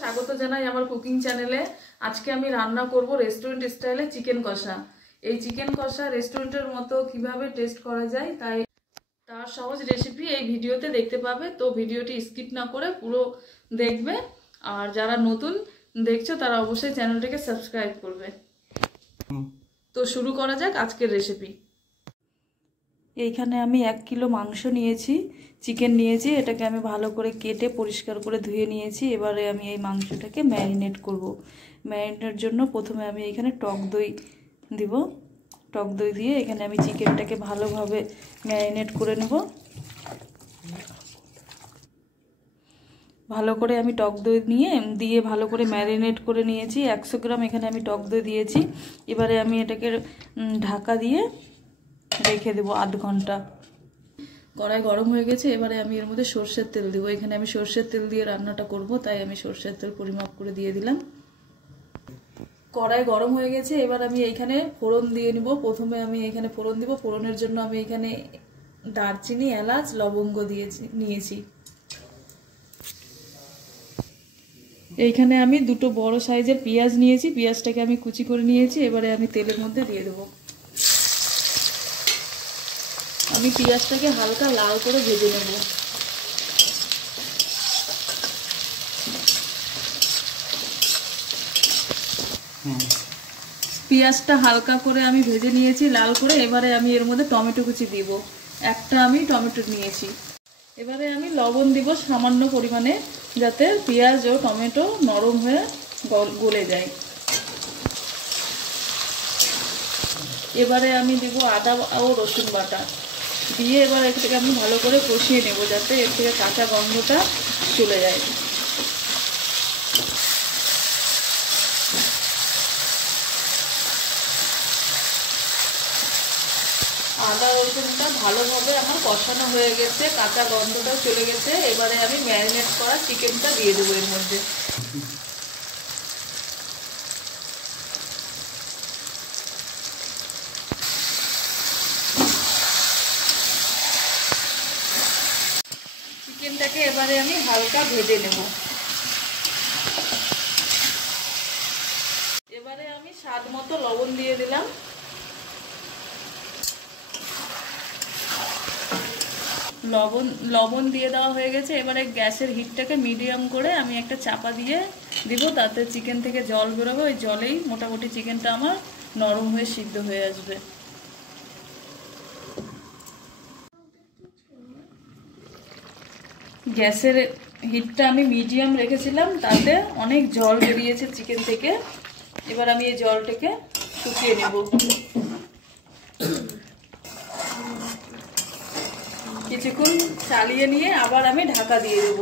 স্বাগত জানাই আমার কুকিং চ্যানেলে। আজকে আমি রান্না করব রেস্টুরেন্ট স্টাইলে চিকেন কষা। এই চিকেন কষা রেস্টুরেন্টের মতো কিভাবে টেস্ট করা যায় তাই তার সহজ রেসিপি এই ভিডিওতে দেখতে পাবে। তো ভিডিওটি স্কিপ না করে পুরো দেখবে, আর যারা নতুন দেখছো তারা অবশ্যই চ্যানেলটিকে সাবস্ক্রাইব করবে। তো শুরু করা যাক আজকের রেসিপি। এইখানে আমি 1 কিলো মাংস নিয়েছি, চিকেন নিয়েছি। এটাকে আমি ভালো করে কেটে পরিষ্কার করে ধুয়ে নিয়েছি। এবারে আমি এই মাংসটাকে ম্যারিনেট করব। ম্যারিনেটের জন্য প্রথমে আমি এখানে টক দই দিব। টক দই দিয়ে এখানে আমি চিকেনটাকে ভালোভাবে ম্যারিনেট করে নেব। ভালো করে আমি টক দই দিয়ে ভালো করে ম্যারিনেট করে নিয়েছি। 100 গ্রাম এখানে আমি টক দই দিয়েছি। এবারে আমি এটাকে ঢাকা দিয়ে রেখে দেবো আধ ঘন্টা। কড়াই গরম হয়ে গেছে, এবারে আমি এর মধ্যে সরষের তেল দেবো। এখানে আমি সরষের তেল দিয়ে রান্নাটা করব, তাই আমি সরষের তেল পরিমাপ করে দিয়ে দিলাম। কড়াই গরম হয়ে গেছে, এবার আমি এইখানে ফোড়ন দিয়ে নিব। প্রথমে আমি এখানে ফোড়ন দিব। ফোড়নের জন্য আমি এখানে দারচিনি, এলাচ, লবঙ্গ নিয়েছি। এইখানে আমি দুটো বড় সাইজের পেঁয়াজ নিয়েছি। পেঁয়াজটাকে আমি কুচি করে নিয়েছি। এবারে আমি তেলের মধ্যে দিয়ে দেবো। আমি পেঁয়াজটাকে হালকা লাল করে ভেজে নেব। পেঁয়াজটা হালকা করে আমি ভেজে নিয়েছি লাল করে। এবারে আমি এর মধ্যে টমেটো কুচি দিব। একটা আমি টমেটো নিয়েছি। এবারে আমি লবণ দিব সামান্য পরিমাণে, যাতে পেঁয়াজ ও টমেটো নরম হয়ে গলে যায়। এবারে আমি দিব আদা ও রসুন বাটা দিয়ে এবার এটাকে আমি ভালো করে কষিয়ে নেব, যাতে এর থেকে কাঁচা গন্ধটা চলে যায়। আদা রসুনটা ভালোভাবে আমার কষানো হয়ে গেছে, কাঁচা গন্ধটাও চলে গেছে। এবারে আমি ম্যারিনেট করা চিকেনটা দিয়ে দেবো এর মধ্যে। চিকেনটাকে এবারে আমি হালকা ভেজে নেব। এবারে আমি স্বাদ মতো লবণ দিয়ে দিলাম। লবণ দিয়ে দেওয়া হয়ে গেছে। এবারে গ্যাসের হিটটাকে মিডিয়াম করে আমি একটা চাপা দিয়ে দিব, তাতে চিকেন থেকে জল বেরোবে। ওই জলেই মোটামুটি চিকেনটা আমার নরম হয়ে সিদ্ধ হয়ে আসবে। গ্যাসের হিটটা আমি মিডিয়াম রেখেছিলাম, তাতে অনেক জল বেরিয়েছে চিকেন থেকে। এবার আমি এই জলটাকে শুকিয়ে নেব। কিছুক্ষণ চালিয়ে নিয়ে আবার আমি ঢাকা দিয়ে দেব।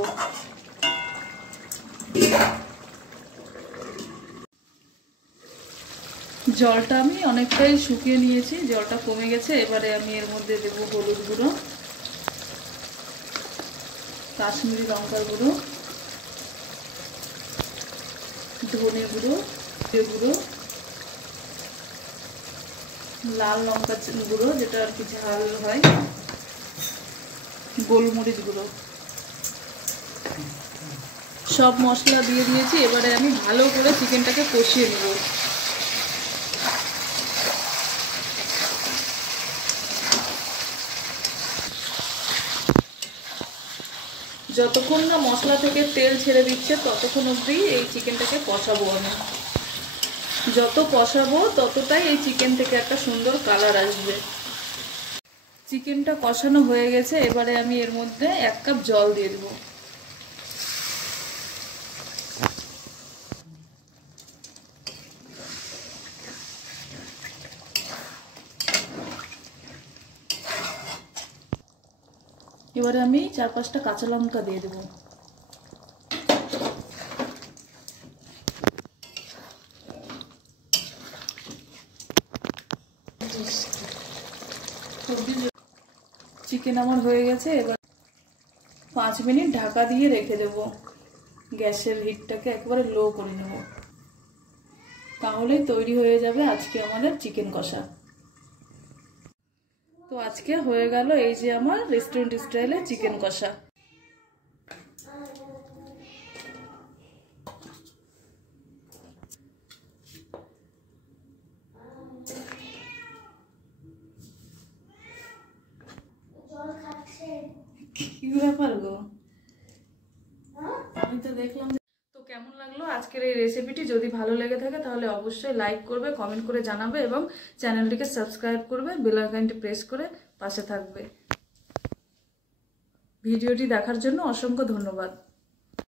জলটা আমি অনেকটাই শুকিয়ে নিয়েছি, জলটা কমে গেছে। এবারে আমি এর মধ্যে দেব হলুদ গুঁড়ো, কাশ্মীরি লঙ্কার গুঁড়ো, ধনে গুঁড়ো, লাল লঙ্কা গুঁড়ো যেটা আর কি ঝাল হয়, গোলমরিচ গুঁড়ো, সব মশলা দিয়ে দিয়েছি। এবারে আমি ভালো করে চিকেনটাকে কষিয়ে নেব। যতক্ষণ না মশলা থেকে তেল ছেড়ে দিচ্ছে ততক্ষণ অবধি এই চিকেনটাকে কষাবো আমি। যত কষাবো ততটাই এই চিকেন থেকে একটা সুন্দর কালার আসবে। চিকেনটা কষানো হয়ে গেছে, এবারে আমি এর মধ্যে 1 কাপ জল দিয়ে দেবো। এবারে আমি 4-5টা কাঁচা লঙ্কা দিয়ে দেবো। চিকেন আমার হয়ে গেছে। এবার 5 মিনিট ঢাকা দিয়ে রেখে দেব। গ্যাসের হিটটাকে একবারে লো করে নেব, তাহলেই তৈরি হয়ে যাবে আজকে আমাদের চিকেন কষা। তো আজকে হয়ে গেল এই যে আমার রেস্টুরেন্ট স্টাইলে চিকেন কষা। কি ব্যাপার গো? আমি তো দেখলাম। তো কেমন লাগলো আজকের এই রেসিপিটি? যদি ভালো লেগে থাকে তাহলে অবশ্যই লাইক করবে, কমেন্ট করে জানাবে এবং চ্যানেলটিকে সাবস্ক্রাইব করবে, বেল আইকনটি প্রেস করে পাশে থাকবে। ভিডিওটি দেখার জন্য অসংখ্য ধন্যবাদ।